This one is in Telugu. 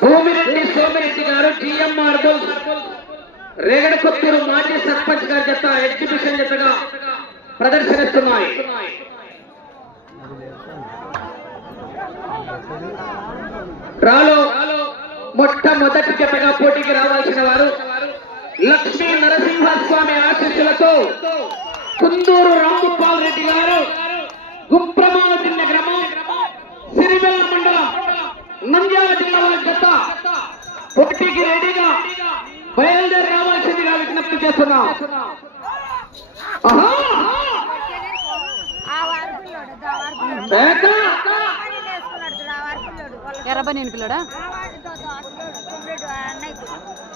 భూమిరెడ్డి సోమిరెడ్డి గారు జిఎంఆర్ రేగడ కొత్తూరు మాజీ సర్పంచ్ గారి జత ఎగ్జిబిషన్ జతగా ప్రదర్శనిస్తున్నాయి. రాలో మొట్టమొదటి జతగా పోటీకి రావాల్సిన వారు లక్ష్మీ నరసింహస్వామి ఆశీస్సులతో కుందూరు రాంగోపాల్ రెడ్డి గారు, గుంప్రమాదిన్న గ్రామం, సిరివెల్ల మండలం, నంద్యాల జిల్లాల జత పోటీకి రెడీగా బయలుదేరి రావాల్సిందిగా విజ్ఞప్తి చేస్తున్నాం. ఎర్రబని పిల్లడా